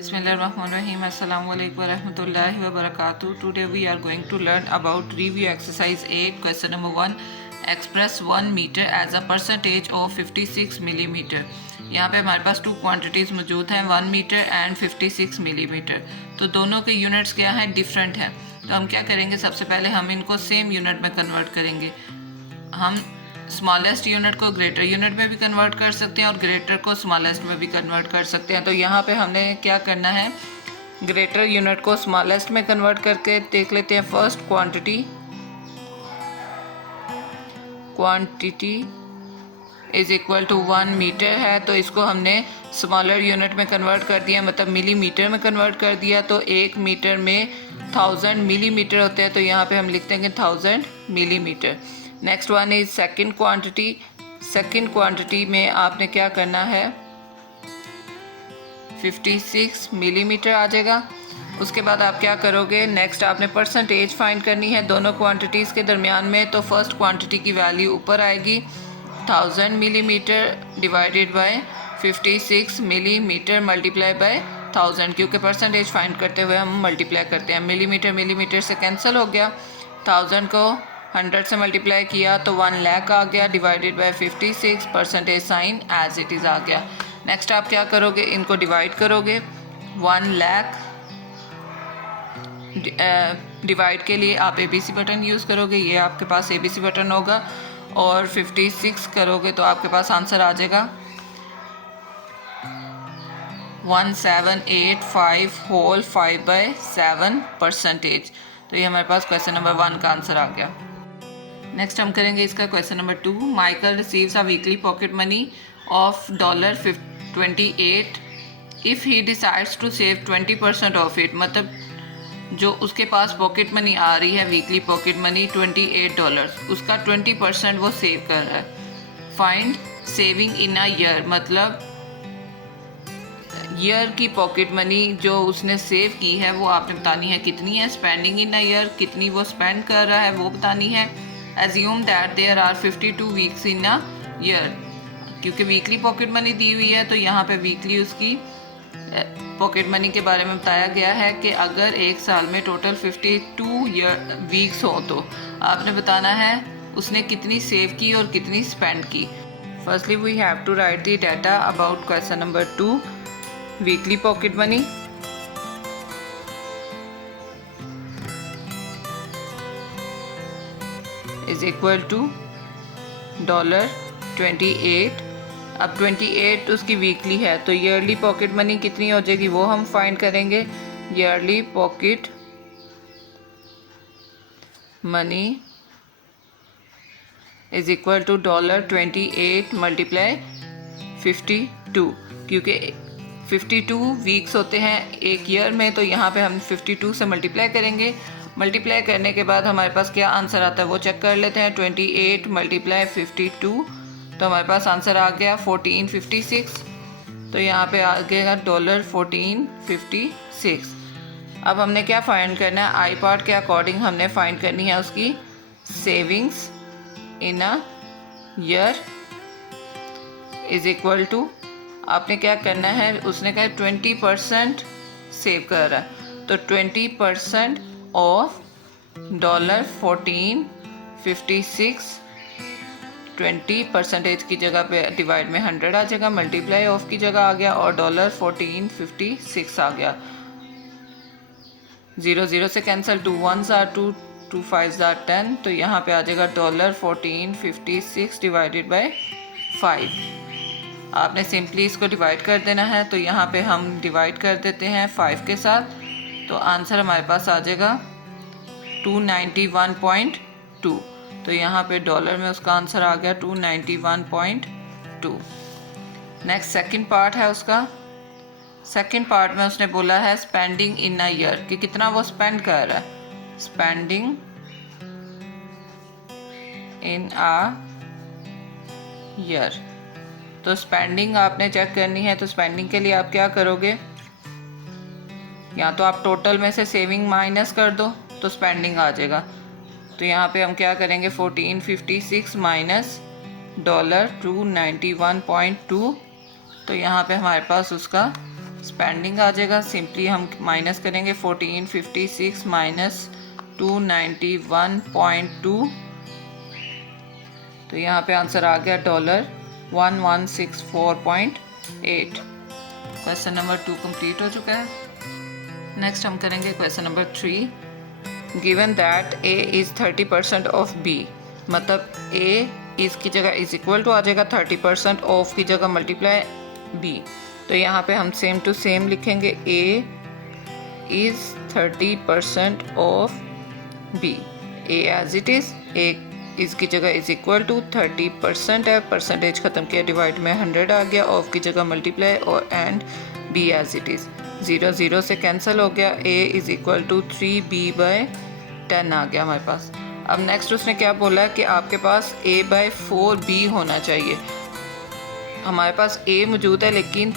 Bismillahirrahmanirrahim. Assalamu alaikum warahmatullahi wabarakatuh. Today we are going to learn about review exercise 8. Question number 1. Express 1 meter as a percentage of 56 millimeter. यहाँ पे हमारे पास to quantities मौजूद हैं, 1 metre and 56 millimetre. तो दोनों के units क्या हैं, डिफरेंट हैं. तो हम क्या करेंगे, सबसे पहले हम इनको सेम यूनिट में कन्वर्ट करेंगे. हम स्मॉलेस्ट यूनिट को ग्रेटर यूनिट में भी कन्वर्ट कर सकते हैं और ग्रेटर को स्मॉलेस्ट में भी कन्वर्ट कर सकते हैं. तो यहाँ पे हमने क्या करना है, ग्रेटर यूनिट को स्मॉलेस्ट में कन्वर्ट करके देख लेते हैं. First quantity is equal to 1 metre है, तो इसको हमने स्मॉलर यूनिट में कन्वर्ट कर दिया, मतलब मिलीमीटर में कन्वर्ट कर दिया. तो 1 मीटर में 1000 मिलीमीटर होते हैं, तो यहाँ पे हम लिखते हैं 1000 millimetre. Next one is second quantity. Second quantity में आपने क्या करना है, 56 मिलीमीटर आ जाएगा. उसके बाद आप क्या करोगे, नेक्स्ट आपने परसेंटेज फाइंड करनी है दोनों क्वांटिटीज़ के दरमियान में. तो फर्स्ट क्वांटिटी की वैल्यू ऊपर आएगी, 1000 millimetre divided by 56 millimetre multiply by 1000, क्योंकि परसेंटेज फाइंड करते हुए हम मल्टीप्लाई करते हैं. मिलीमीटर से कैंसिल हो गया. 1000 को 100 से मल्टीप्लाई किया तो 1 लाख आ गया, divided by 56, percentage sign as it is आ गया. नेक्स्ट आप क्या करोगे, इनको डिवाइड करोगे. 1 लाख डिवाइड के लिए आप ABC बटन यूज़ करोगे, ये आपके पास ABC बटन होगा. और 56 करोगे तो आपके पास आंसर आ जाएगा 1785 होल 5/7 परसेंटेज. तो ये हमारे पास क्वेश्चन नंबर 1 का आंसर आ गया. नेक्स्ट हम करेंगे इसका question number 2. Michael receives a weekly pocket money of $28 if he decides to save 20% of it. मतलब जो उसके पास पॉकेट मनी आ रही है, वीकली पॉकेट मनी $28, उसका 20% वो सेव कर रहा है. Find saving in a year, मतलब ईयर की पॉकेट मनी जो उसने सेव की है वो आपने बतानी है कितनी है. स्पेंडिंग इन अ ईयर, कितनी वो स्पेंड कर रहा है वो बतानी है. Assume that there are 52 weeks in a year, क्योंकि वीकली पॉकेट मनी दी हुई है तो यहाँ पे वीकली उसकी पॉकेट मनी के बारे में बताया गया है कि अगर एक साल में टोटल 52 वीक्स हो तो आपने बताना है उसने कितनी सेव की और कितनी स्पेंड की. Firstly we have to write the data about question number 2. Weekly pocket money is equal to $28. अब 28 उसकी वीकली है, तो ईयरली पॉकेट मनी कितनी हो जाएगी वो हम फाइंड करेंगे. Yearly pocket money is equal to $28 multiply 52, क्योंकि 52 वीक्स होते हैं एक ईयर में, तो यहाँ पे हम 52 से मल्टीप्लाई करेंगे. मल्टीप्लाई करने के बाद हमारे पास क्या आंसर आता है वो चेक कर लेते हैं. 28 मल्टीप्लाई 52, तो हमारे पास आंसर आ गया 1456. तो यहाँ पे आ गया $1456. अब हमने क्या फाइंड करना है, आई पार्ट के अकॉर्डिंग हमने फाइंड करनी है उसकी savings in a year is equal to, आपने क्या करना है, उसने कहा 20% सेव कर रहा है, तो 20% ऑफ $1456, 20% की जगह पे डिवाइड में 100 आ जाएगा, मल्टीप्लाई ऑफ की जगह आ गया और $1456 आ गया. 0 से cancel, 2 1s are 2, 2 5s are 10, तो यहाँ पे आ जाएगा $1456 डिवाइडेड बाय 5. आपने सिंपली इसको डिवाइड कर देना है, तो यहाँ पे हम डिवाइड कर देते हैं 5 के साथ, तो आंसर हमारे पास आ जाएगा 291.2. तो यहाँ पे डॉलर में उसका आंसर आ गया 291.2. नेक्स्ट सेकंड पार्ट है उसका. सेकंड पार्ट में उसने बोला है स्पेंडिंग इन अ ईयर, कि कितना वो स्पेंड कर रहा है. स्पेंडिंग इन अ ईयर, तो स्पेंडिंग आपने चेक करनी है. तो स्पेंडिंग के लिए आप क्या करोगे, या तो आप टोटल में से सेविंग माइनस कर दो तो स्पेंडिंग आ जाएगा. तो यहाँ पे हम क्या करेंगे, 1456 माइनस $291.2, तो यहाँ पे हमारे पास उसका स्पेंडिंग आ जाएगा, सिंपली हम माइनस करेंगे 1456 माइनस 291.2, तो यहाँ पे आंसर आ गया $1164.8। क्वेश्चन नंबर 2 कंप्लीट हो चुका है। नेक्स्ट हम करेंगे question number 3। Given that A is 30% of B, मतलब A इसकी जगह इज इक्वल टू आ जाएगा 30% ऑफ की जगह मल्टीप्लाई B। तो यहाँ पे हम सेम टू सेम लिखेंगे A is 30% of B, A as it is, A इसकी जगह इज इक्वल टू 30% है, परसेंटेज ख़त्म किया, डिवाइड में 100 आ गया, ऑफ की जगह मल्टीप्लाई और and B as it is, 0 0 से कैंसिल हो गया, A is equal to 3B/10 आ गया हमारे पास। अब नेक्स्ट उसने क्या बोला कि आपके पास A/4B होना चाहिए। हमारे पास A मौजूद है लेकिन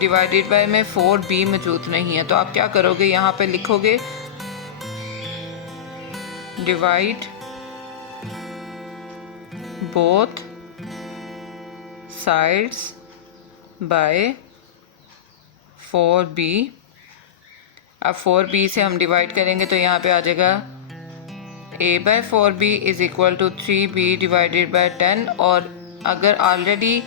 डिवाइडेड बाय में 4B मौजूद नहीं है, तो आप क्या करोगे, यहाँ पे लिखोगे divide both sides by 4B। अब 4B से हम डिवाइड करेंगे तो यहाँ पे आ जाएगा A/4B is equal to 3B divided by 10, और अगर ऑलरेडी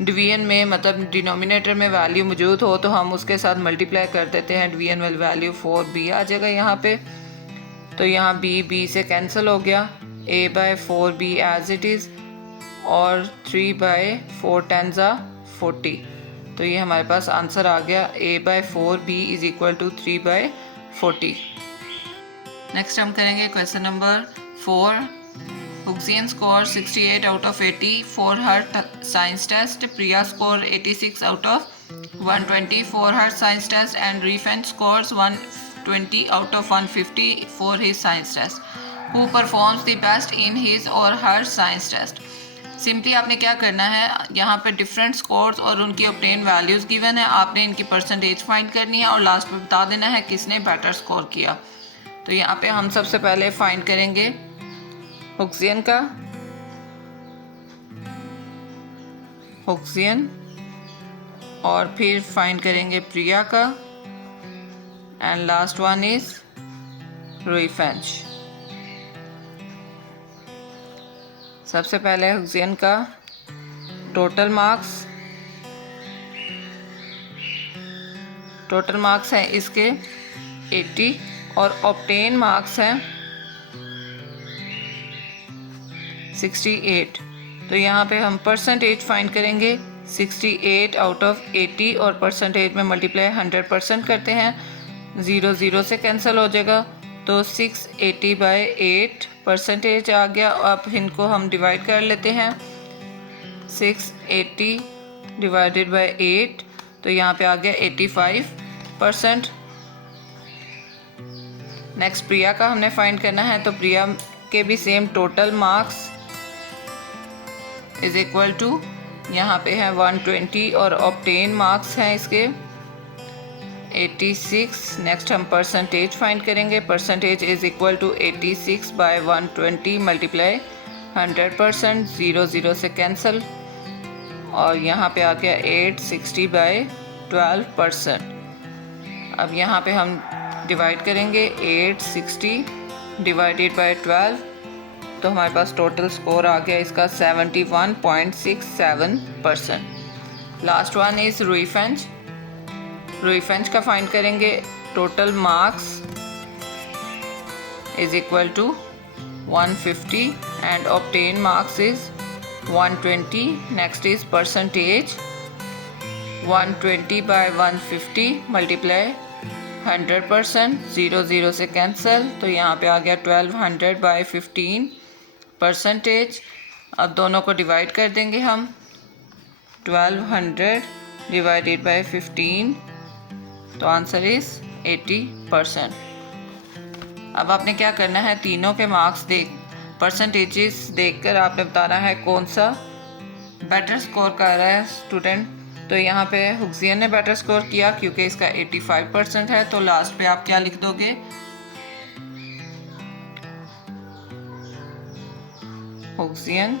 डिवीजन में मतलब डिनोमिनेटर में वैल्यू मौजूद हो तो हम उसके साथ मल्टीप्लाई कर देते हैं, डिवीजन वाली वैल्यू 4B आ जाएगा यहाँ पे, तो यहाँ B से कैंसिल हो गया, A/4B एज इट इज़, और 3/4 10 40, तो ये हमारे पास आंसर आ गया A/4B is equal to 3/40। Next हम करेंगे question number 4। Huxian scored 68 out of 80 for her science test. Priya scored 86 out of 120 for her science test, and Refan scores 120 out of 150 for his science test. Who performs the best in his or her science test? Simply आपने क्या करना है, यहाँ पे different scores और उनकी obtain values given है, आपने इनकी परसेंटेज फाइंड करनी है और लास्ट में बता देना है किसने बेटर स्कोर किया। तो यहाँ पे हम सबसे पहले फाइंड करेंगे हुक्सियन का, हुक्सियन, और फिर फाइंड करेंगे प्रिया का, एंड लास्ट वन इज रुईफेंच। सबसे पहले हुक्सियन का टोटल मार्क्स हैं इसके 80 और ऑब्टेन मार्क्स हैं 68। तो यहाँ पे हम परसेंटेज फाइंड करेंगे, 68 आउट ऑफ 80 और परसेंटेज में मल्टीप्लाई 100% करते हैं, 0 0 से कैंसिल हो जाएगा, तो 680/8 परसेंटेज आ गया। अब इनको हम डिवाइड कर लेते हैं, 680 डिवाइडेड बाय 8, तो यहाँ पे आ गया 85%। नेक्स्ट प्रिया का हमने फाइंड करना है, तो प्रिया के भी same total marks is equal to, यहाँ पे है 120 और ऑब्टेन मार्क्स हैं इसके 86। नेक्स्ट हम परसेंटेज फाइंड करेंगे, percentage is equal to 86/120 multiply 100%, 0 0 से कैंसिल, और यहाँ पे आ गया 860/12%। अब यहाँ पे हम डिवाइड करेंगे 860 डिवाइडेड बाय 12, तो हमारे पास टोटल स्कोर आ गया इसका 71.67%। लास्ट वन इज रुईफेंच। रुईफेंच का फाइंड करेंगे, total marks is equal to 150 and obtain marks is 120। Next is percentage, 120/150 multiply 100%, 0 0 से कैंसिल, तो यहाँ पे आ गया 1200/15 परसेंटेज। अब दोनों को डिवाइड कर देंगे हम, 1200 डिवाइडेड बाय 15, तो आंसर इज 80%। अब आपने क्या करना है, तीनों के मार्क्स परसेंटेजेस देखकर आपने बताना है कौन सा बेटर स्कोर कर रहा है स्टूडेंट। तो यहाँ पे हुक्सियन ने बेटर स्कोर किया क्योंकि इसका 85% है, तो लास्ट पे आप क्या लिख दोगे, हुक्सियन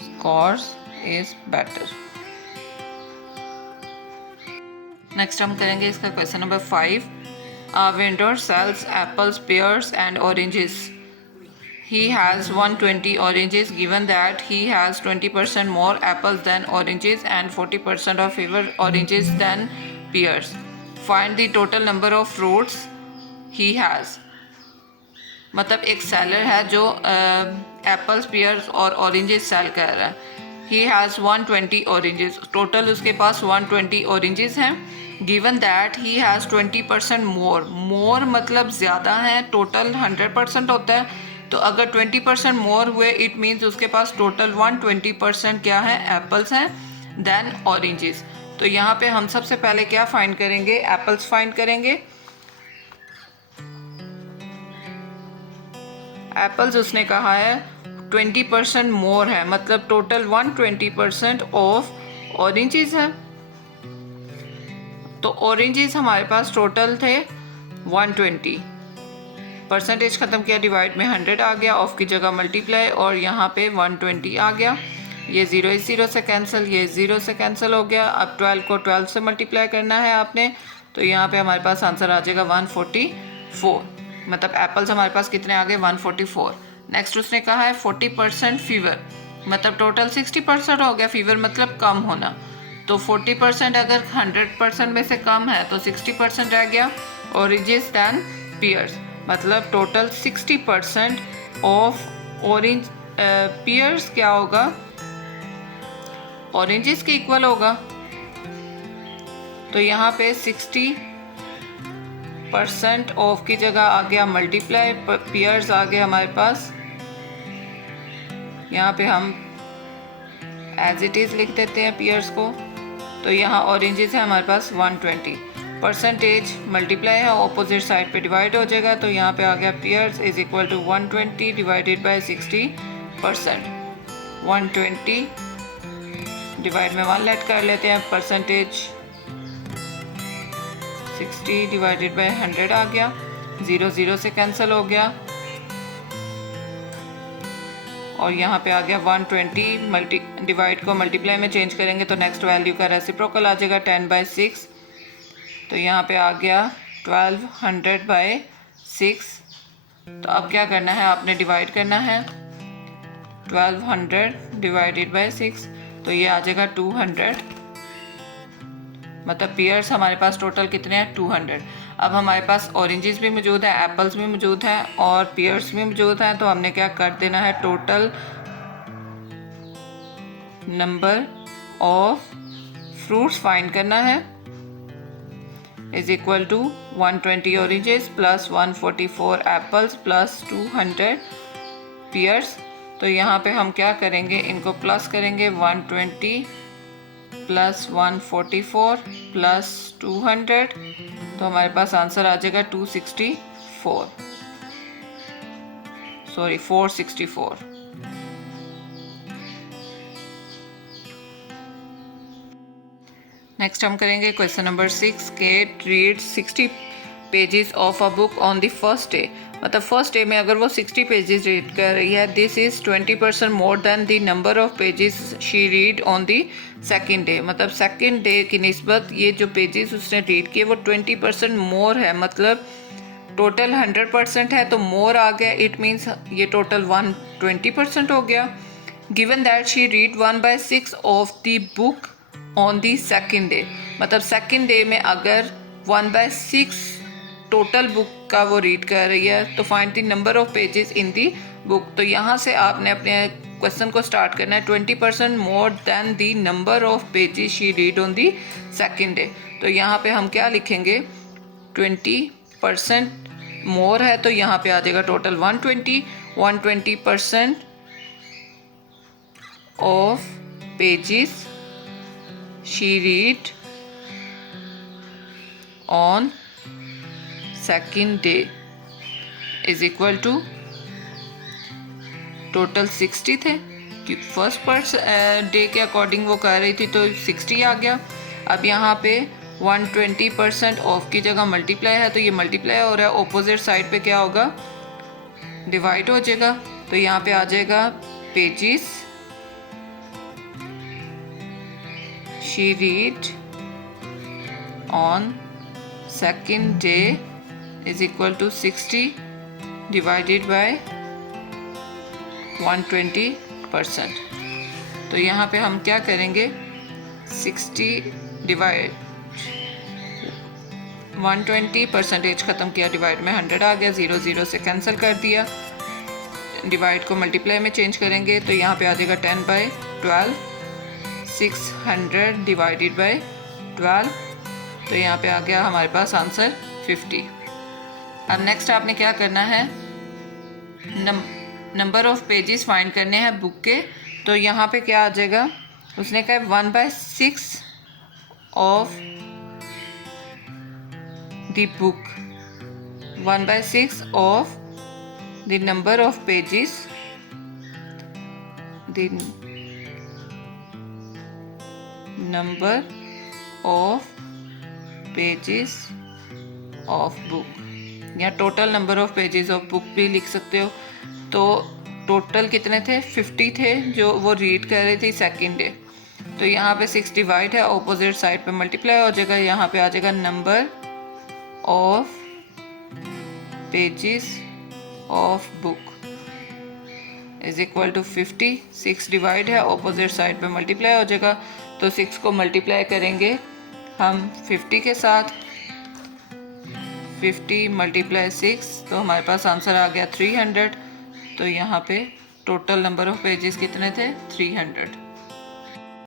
स्कोर्स इज बेटर। नेक्स्ट हम करेंगे इसका question number 5. A vendor sells apples, pears and oranges. He has 120 oranges. Given that he has 20% more apples than oranges and 40% of fewer oranges than pears. Find the total number of fruits he has. मतलब एक seller है जो apples, piers और oranges cell कर रहा है. He has 120 oranges. Total उसके पास 120 oranges हैं. गिवन दैट ही हैज़ 20% मोर मतलब ज़्यादा है. टोटल 100% होता है, तो अगर 20% मोर हुए इट मीन्स उसके पास टोटल 120% क्या है, एप्पल्स हैं देन ऑरेंजेस. तो यहाँ पे हम सबसे पहले क्या फाइंड करेंगे, एप्पल्स फाइंड करेंगे. एप्पल्स उसने कहा है 20% मोर है, मतलब टोटल 120% ऑफ ऑरेंजेस है. तो ऑरेंजेस हमारे पास टोटल थे 120. परसेंटेज ख़त्म किया, डिवाइड में 100 आ गया, ऑफ की जगह मल्टीप्लाई और यहाँ पे 120 आ गया. ये 0 इस 0 से कैंसिल, ये 0 से कैंसिल हो गया. अब 12 को 12 से मल्टीप्लाई करना है आपने, तो यहाँ पे हमारे पास आंसर आ जाएगा 144. मतलब एप्पल्स हमारे पास कितने आ गए, 144. नेक्स्ट उसने कहा है 40% फीवर, मतलब टोटल 60% हो गया. फीवर मतलब कम होना, तो 40% अगर 100% में से कम है तो 60% रह गया. ऑरेंजेस दैन पियर्स, मतलब टोटल 60% ऑफ ऑरेंज पियर्स क्या होगा, ऑरेंजेस के इक्वल होगा. तो यहाँ पे 60% ऑफ की जगह आ गया मल्टीप्लाई, पियर्स आ गए हमारे पास. यहाँ पे हम एज इट इज़ लिख देते हैं पियर्स को. तो यहाँ ऑरेंजेस है हमारे पास 120. परसेंटेज मल्टीप्लाई है, ऑपोजिट साइड पे डिवाइड हो जाएगा. तो यहाँ पे आ गया pears is equal to 120 divided by 60%. 120 divide में 1 लेट कर लेते हैं. परसेंटेज 60 डिवाइडेड बाय 100 आ गया. 0 0 से कैंसिल हो गया और यहाँ पे आ गया 120. डिवाइड को मल्टीप्लाई में चेंज करेंगे तो नेक्स्ट वैल्यू का रेसिप्रोकल आ जाएगा 10/6. तो यहाँ पे आ गया 1200/6. तो अब क्या करना है, आपने डिवाइड करना है. 1200 डिवाइडेड बाय 6, तो ये आ जाएगा 200. मतलब पियर्स हमारे पास टोटल कितने हैं, 200. अब हमारे पास ऑरेंजेस भी मौजूद है, एप्पल्स भी मौजूद हैं और पियर्स भी मौजूद हैं. तो हमने क्या कर देना है, total number of fruits find करना है is equal to 120 oranges plus 144 apples plus 200 pears. तो यहाँ पे हम क्या करेंगे, इनको प्लस करेंगे. 120 प्लस 144 प्लस 200, तो हमारे पास आंसर आ जाएगा 464. नेक्स्ट हम करेंगे question number 6. Kate read 60 pages of a book on the first day. मतलब फर्स्ट डे में अगर वो 60 पेजेस रीड कर रही है, this is 20% more than the number of pages she read on the second day. मतलब सेकेंड डे की निस्बत ये जो पेजेस उसने रीड किए वो 20% मोर है. मतलब टोटल 100% है तो मोर आ गया, इट मीन्स ये टोटल 120% हो गया. Given that she read 1/6 of the book on the second day. मतलब सेकेंड डे में अगर 1/6 टोटल बुक का वो रीड कर रही है, तो find the number of pages in the book. तो यहाँ से आपने अपने क्वेश्चन को स्टार्ट करना है. 20% more then the number of pages she read on the second day. तो यहाँ पे हम क्या लिखेंगे, 20% मोर है तो यहाँ पे आ जाएगा total 120. 120% of pages she read on second day is equal to total 60 थे कि फर्स्ट डे के अकॉर्डिंग वो कर रही थी, तो 60 आ गया. अब यहाँ पे 120% ऑफ की जगह मल्टीप्लाई है, तो ये मल्टीप्लाई हो रहा है. ऑपोजिट साइड पे क्या होगा, डिवाइड हो जाएगा. तो यहाँ पे आ जाएगा pages she read on second day is equal to 60 divided by 120%। तो यहाँ पे हम क्या करेंगे, 60 डिवाइड 120% ख़त्म किया, डिवाइड में 100 आ गया, 0 0 से कैंसिल कर दिया, डिवाइड को मल्टीप्लाई में चेंज करेंगे तो यहाँ पे आ जाएगा 10/12, 600 डिवाइडेड बाय 12, तो यहाँ पे आ गया हमारे पास आंसर 50। अब नेक्स्ट आपने क्या करना है, नंबर ऑफ पेजेस फाइंड करने हैं बुक के। तो यहाँ पे क्या आ जाएगा, उसने कहा 1/6 of the book, 1/6 of the number of pages, the number of pages of book, या total number of pages of book भी लिख सकते हो। तो टोटल कितने थे, 50 थे जो वो रीड कर रही थी सेकेंड डे। तो यहाँ पे 6 डिवाइड है, ऑपोजिट साइड पे मल्टीप्लाई हो जाएगा, यहाँ पे आ जाएगा number of pages of book is equal to 50, 6 divide है, ऑपोजिट साइड पे मल्टीप्लाई हो जाएगा। तो 6 को मल्टीप्लाई करेंगे हम 50 के साथ, 50 × 6, तो हमारे पास आंसर आ गया 300। तो यहाँ पे टोटल नंबर ऑफ पेजेस कितने थे, 300।